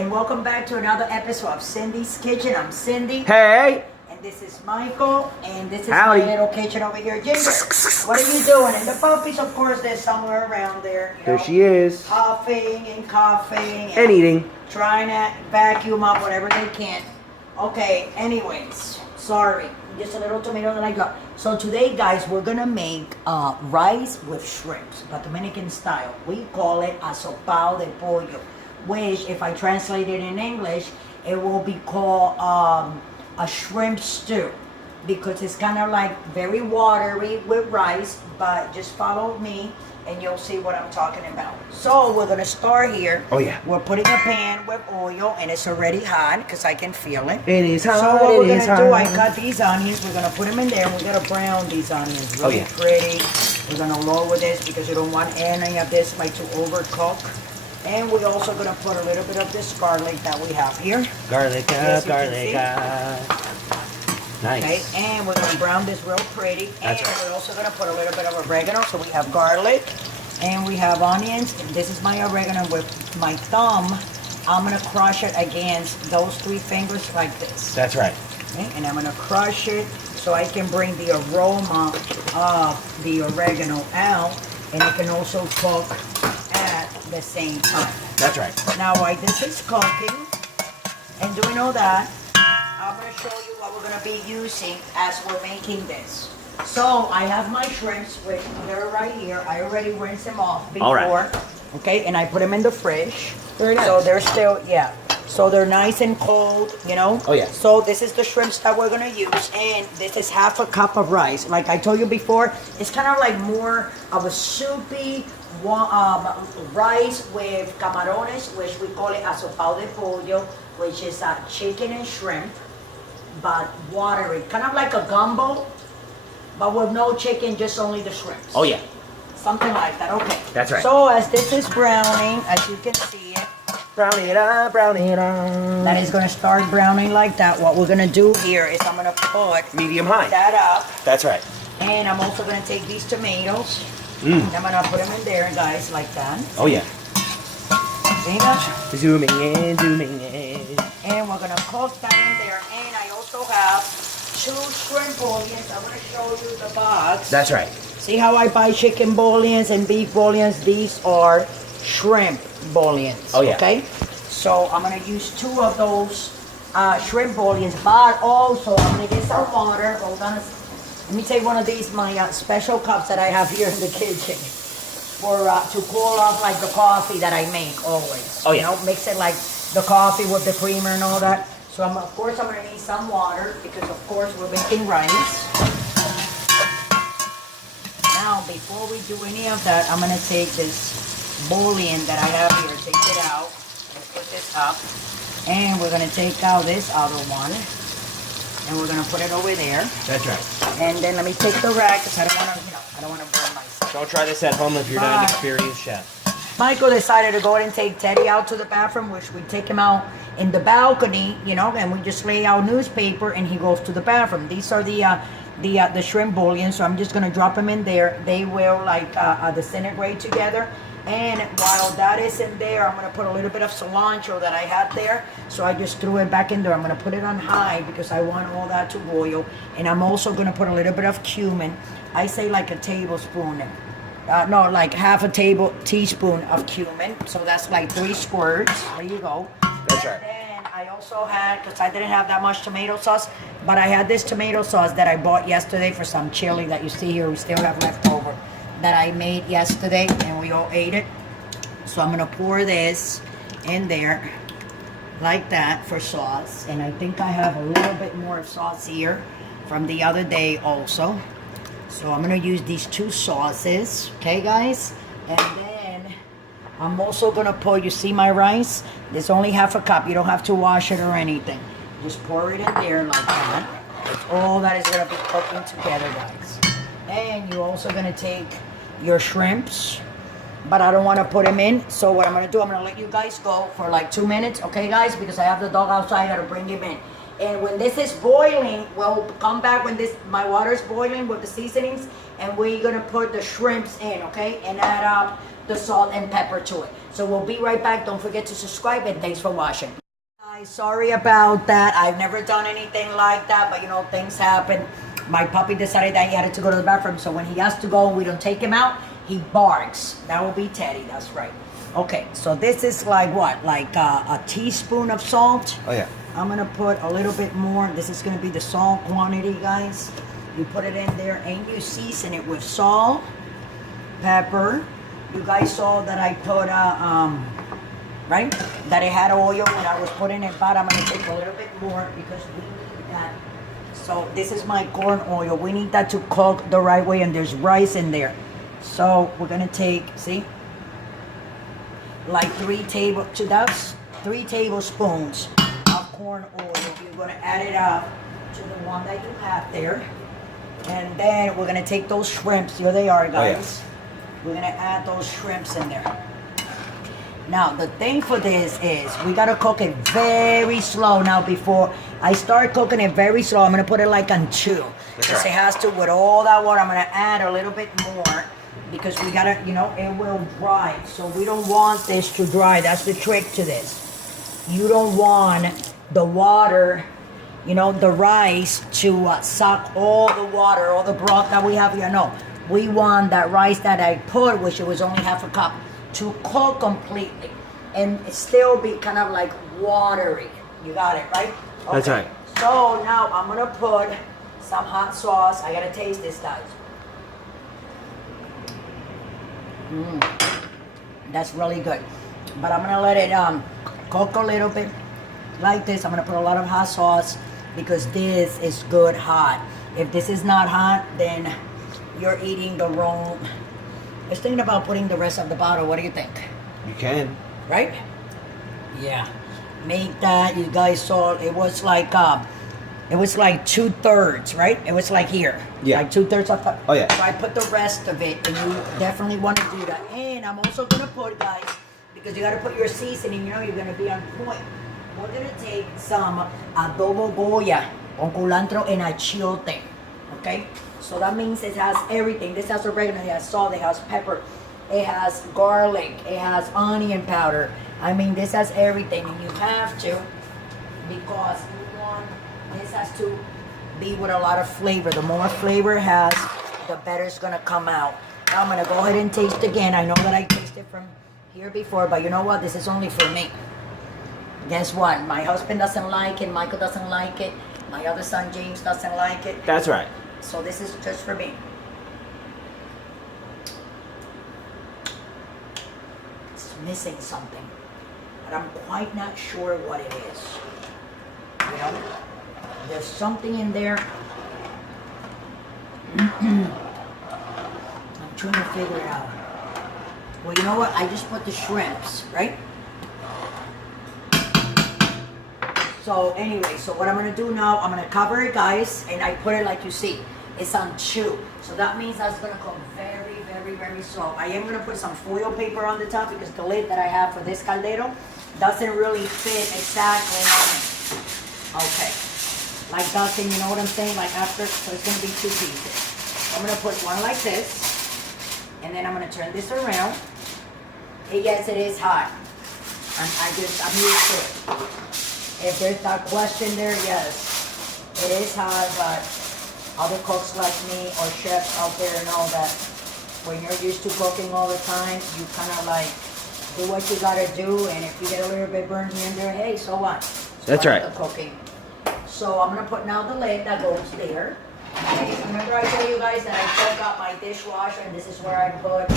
And welcome back to another episode of Cindy's Kitchen. I'm Cindy. Hey! And this is Michael. And this is Howdy. my little kitchen over here. Ginger, what are you doing? And the puppies, of course, they're somewhere around there. There she is. Huffing and coughing. And eating. Trying to vacuum up whatever they can. Okay, anyways. Sorry. Just a little tomato that I got. So today, guys, we're going to make rice with shrimps. But Dominican style. We call it asopao de pollo. Which, if I translate it in English, it will be called a shrimp stew, because it's kind of like very watery with rice, but just follow me and you'll see what I'm talking about. So we're gonna start here. Oh yeah. We're putting a pan with oil and it's already hot because I can feel it. It is hot. So what we're it is gonna do, I hot. cut these onions, we're gonna put them in there, and we're gonna brown these onions really yeah. pretty. We're gonna lower this because you don't want any of this like to overcook. And we're also going to put a little bit of this garlic that we have here. Garlic up, garlic up. Nice. Okay, and we're going to brown this real pretty. That's and right. we're also going to put a little bit of oregano. So we have garlic and we have onions. And this is my oregano with my thumb. I'm going to crush it against those three fingers like this. That's right. Okay, and I'm going to crush it so I can bring the aroma of the oregano out. And it can also cook at the same time. That's right. Now while this is cooking and doing all that, I'm going to show you what we're going to be using as we're making this. So I have my shrimps, which they're right here. I already rinsed them off before. All right. Okay, and I put them in the fridge. Very nice. So they're still, so they're nice and cold, you know? Oh, yeah. So this is the shrimps that we're going to use, and this is half a cup of rice. Like I told you before, it's kind of like more of a soupy rice with camarones, which we call it asopao de pollo, which is chicken and shrimp, but watery. Kind of like a gumbo, but with no chicken, just only the shrimps. Oh yeah. Something like that, okay. That's right. So as this is browning, as you can see it, Brown it up, brown it up. that is going to start browning like that. What we're going to do here is I'm going to put Medium high. that up, That's right. and I'm also going to take these tomatoes, Mm. and I'm going to put them in there, guys, like that. Oh yeah. See that? Zooming in, zooming in. And we're going to cook that in there. And I also have 2 shrimp bouillons. I'm going to show you the box. That's right. See how I buy chicken bouillons and beef bouillons? These are shrimp bouillons. Oh, yeah. Okay? So I'm going to use 2 of those shrimp bouillons. But also, I'm going to get some water. Hold on. Let me take one of these, my special cups that I have here in the kitchen. For to cool off like the coffee that I make always. Oh, yeah. You know, mix it like the coffee with the creamer and all that. So of course I'm gonna need some water because of course we're making rice. Now before we do any of that, I'm gonna take this bouillon that I have here, take it out, and put this up. And we're gonna take out this other one. And we're gonna put it over there. That's right. And then let me take the rag because I don't wanna, I don't wanna burn myself. Don't try this at home if you're not an experienced chef. Michael decided to go ahead and take Teddy out to the bathroom, which we take him out in the balcony, you know, and we just lay out newspaper and he goes to the bathroom. These are the shrimp bouillon, so I'm just gonna drop them in there. They will like disintegrate together. And while that is in there, I'm gonna put a little bit of cilantro that I had there. So I just threw it back in there. I'm gonna put it on high because I want all that to boil. And I'm also gonna put a little bit of cumin. I say like a tablespoon. No, like half a teaspoon of cumin. So that's like 3 squirts. There you go. That's right. And then I also had, because I didn't have that much tomato sauce, but I had this tomato sauce that I bought yesterday for some chili that you see here. We still have left over that I made yesterday and we all ate it. So I'm gonna pour this in there like that for sauce. And I think I have a little bit more sauce here from the other day also. So I'm gonna use these 2 sauces, okay guys? And then I'm also gonna pour, you see my rice? There's only half a cup, you don't have to wash it or anything. Just pour it in there like that. It's all that is gonna be cooking together, guys. And you're also gonna take your shrimps, but I don't wanna put them in. So what I'm gonna do, I'm gonna let you guys go for like 2 minutes, okay guys? Because I have the dog outside, I gotta bring him in. And when this is boiling, we'll come back when my water is boiling with the seasonings, and we're gonna put the shrimps in, okay? And add up the salt and pepper to it. So we'll be right back. Don't forget to subscribe, and thanks for watching. Sorry about that. I've never done anything like that, but you know, things happen. My puppy decided that he had to go to the bathroom, so when he has to go and we don't take him out, he barks. That will be Teddy, that's right. Okay, so this is like what? Like a teaspoon of salt. Oh yeah. I'm gonna put a little bit more. This is gonna be the salt quantity, guys. You put it in there and you season it with salt, pepper. You guys saw that I put right? That it had oil when I was putting it, but I'm gonna take a little bit more because we need that. So this is my corn oil. We need that to cook the right way, and there's rice in there. So we're gonna take, see, like 3 tablespoons of corn oil. You're gonna add it up to the one that you have there. And then we're gonna take those shrimps. Here they are, guys. Oh, yeah. We're gonna add those shrimps in there. Now, the thing for this is we gotta cook it very slow. Now, before I start cooking it very slow, I'm gonna put it like on 2. Because it has to, with all that water, I'm gonna add a little bit more because we gotta, you know, it will dry. So we don't want this to dry. That's the trick to this. You don't want the water, you know, the rice to suck all the water, all the broth that we have here. No, we want that rice that I put, which it was only half a cup, to cook completely and still be kind of like watery. You got it, right? Okay. That's right. So now I'm gonna put some hot sauce. I gotta taste this, guys. That's really good. But I'm gonna let it cook a little bit like this. I'm gonna put a lot of hot sauce because this is good hot. If this is not hot, then you're eating the wrong. I was thinking about putting the rest of the bottle. What do you think? You can. Right? Yeah. Make that. You guys saw it was like 2/3, right? It was like here. Yeah. Like 2/3 of the. Oh yeah. So I put the rest of it, and you definitely want to do that. And I'm also gonna put, guys, because you gotta put your seasoning. You know you're gonna be on point. We're gonna take some adobo goya con cilantro and achiote. Okay. So that means it has everything. This has oregano, it has salt, it has pepper, it has garlic, it has onion powder. I mean, this has everything, and you have to, because you want, this has to be with a lot of flavor. The more flavor it has, the better it's gonna come out. Now I'm gonna go ahead and taste again. I know that I tasted from here before, but you know what? This is only for me. Guess what? My husband doesn't like it, Michael doesn't like it, my other son James doesn't like it. That's right. So this is just for me. It's missing something, but I'm quite not sure what it is. You know, there's something in there. I'm trying to figure it out. Well, you know what? I just put the shrimps, right? So anyway, so what I'm gonna do now, I'm gonna cover it, guys, and I put it like you see. It's on 2. So that means that's gonna cook very, very, very slow. I am gonna put some foil paper on the top because the lid that I have for this caldero doesn't really fit exactly on it. Okay. Like doesn't, you know what I'm saying? Like after, so it's gonna be 2 pieces. I'm gonna put one like this, and then I'm gonna turn this around. And yes, it is hot. I'm used to it. If there's that question there, yes, it is hot, but other cooks like me or chefs out there know that when you're used to cooking all the time, you kind of like do what you gotta do, and if you get a little bit burned here and there, hey, so what? That's right. The cooking. So I'm gonna put now the lid that goes there. Okay, remember I told you guys that I took out my dishwasher, and this is where I put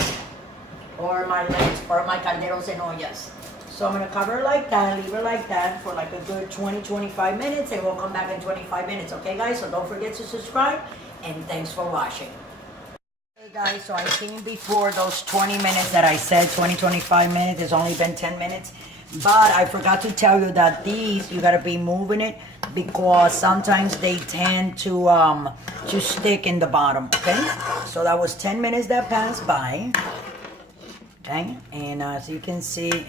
or my lids or my calderos and ollas. So I'm gonna cover it like that, leave it like that for like a good 20-25 minutes, and we'll come back in 25 minutes, okay guys? So don't forget to subscribe, and thanks for watching. Hey guys, so I came before those 20 minutes that I said, 20-25 minutes. It's only been 10 minutes. But I forgot to tell you that these, you gotta be moving it because sometimes they tend to stick in the bottom, okay? So that was 10 minutes that passed by. Okay, and as you can see,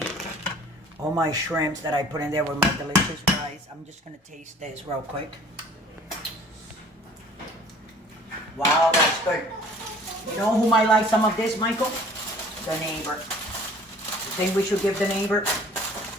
all my shrimps that I put in there with my delicious rice. I'm just gonna taste this real quick. Wow, that's good. You know who might like some of this, Michael? the neighbor. You think we should give the neighbor?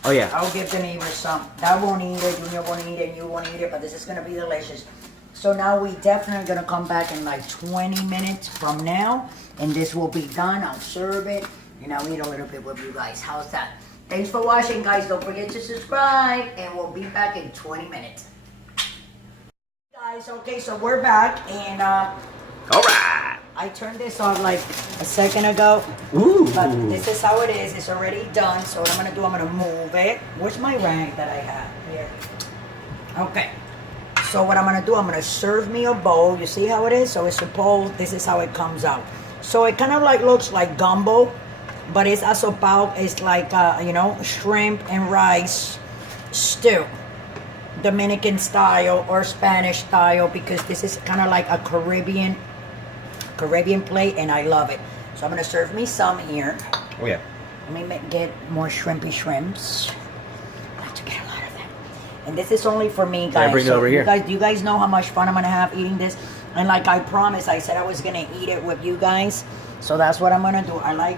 Oh yeah. I'll give the neighbor some. That won't eat it, Junior won't eat it, and you won't eat it, but this is gonna be delicious. So now we definitely gonna come back in like 20 minutes from now, and this will be done. I'll serve it, and I'll eat a little bit with you guys. How's that? Thanks for watching, guys. Don't forget to subscribe, and we'll be back in 20 minutes. Guys, okay, so we're back, and All right. I turned this on like a second ago. Ooh. But this is how it is. It's already done. So what I'm gonna do, I'm gonna move it. Where's my rag that I have? Here. Okay. So what I'm gonna do, I'm gonna serve me a bowl. You see how it is? So it's supposed, this is how it comes out. So it kind of like looks like gumbo, but it's asopao. It's like, you know, shrimp and rice stew. Dominican style or Spanish style, because this is kind of like a Caribbean plate, and I love it. So I'm gonna serve me some here. Oh yeah. Let me get more shrimpy shrimps. I like to get a lot of them. And this is only for me, guys. Yeah, bring it over here. Do you guys know how much fun I'm gonna have eating this? And like I promised, I said I was gonna eat it with you guys. So that's what I'm gonna do. I like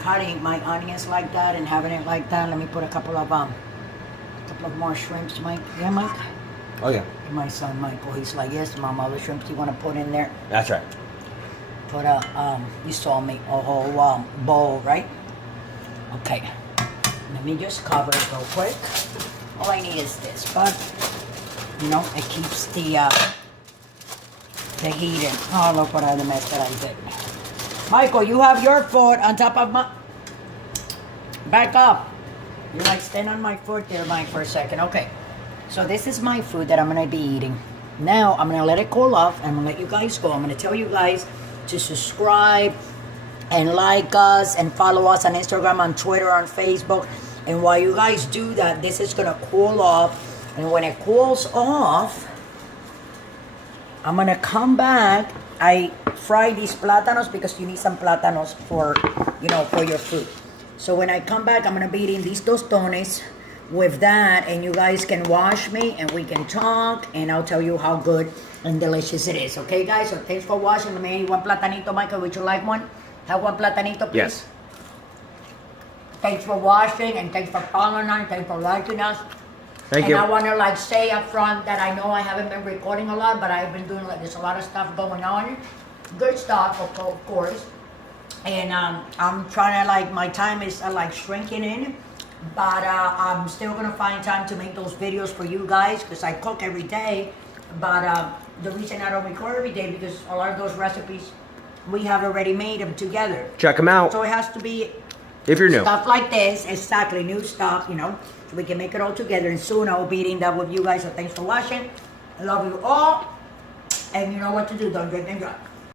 cutting my onions like that and having it like that. Let me put a couple of more shrimps, Mike. Yeah, Mike? Oh yeah. My son Michael, he's like, yes, Mom, all the shrimps you want to put in there. That's right. Put a, you saw me, a whole bowl, right? Okay. Let me just cover it real quick. All I need is this, but, you know, it keeps the heat in. Oh, look what the mess that I did. Michael, you have your foot on top of my... Back up. You like stand on my foot there, Mike, for a second. Okay. So this is my food that I'm going to be eating. Now, I'm going to let it cool off, and I'm going to let you guys go. I'm going to tell you guys to subscribe and like us and follow us on Instagram, on Twitter, on Facebook. And while you guys do that, this is going to cool off. And when it cools off, I'm going to come back. I fry these plátanos because you need some plátanos for, you know, for your food. So when I come back, I'm going to be eating these tostones with that, and you guys can watch me and we can talk, and I'll tell you how good and delicious it is. Okay, guys? So thanks for watching. Let me eat one platanito, Michael. Would you like one? Have one platanito, please. Yes. Thanks for watching, and thanks for following us, thanks for liking us. Thank you. And I want to like say up front that I know I haven't been recording a lot, but I've been doing like there's a lot of stuff going on. Good stuff, of course. And I'm trying to like, my time is like shrinking in, but I'm still gonna find time to make those videos for you guys, because I cook every day. But the reason I don't record every day, because a lot of those recipes we have already made them together. Check them out. So it has to be If you're new. stuff like this, exactly, new stuff, you know, so we can make it all together. And soon I will be eating that with you guys. So thanks for watching. I love you all. And you know what to do. Don't drink and drive.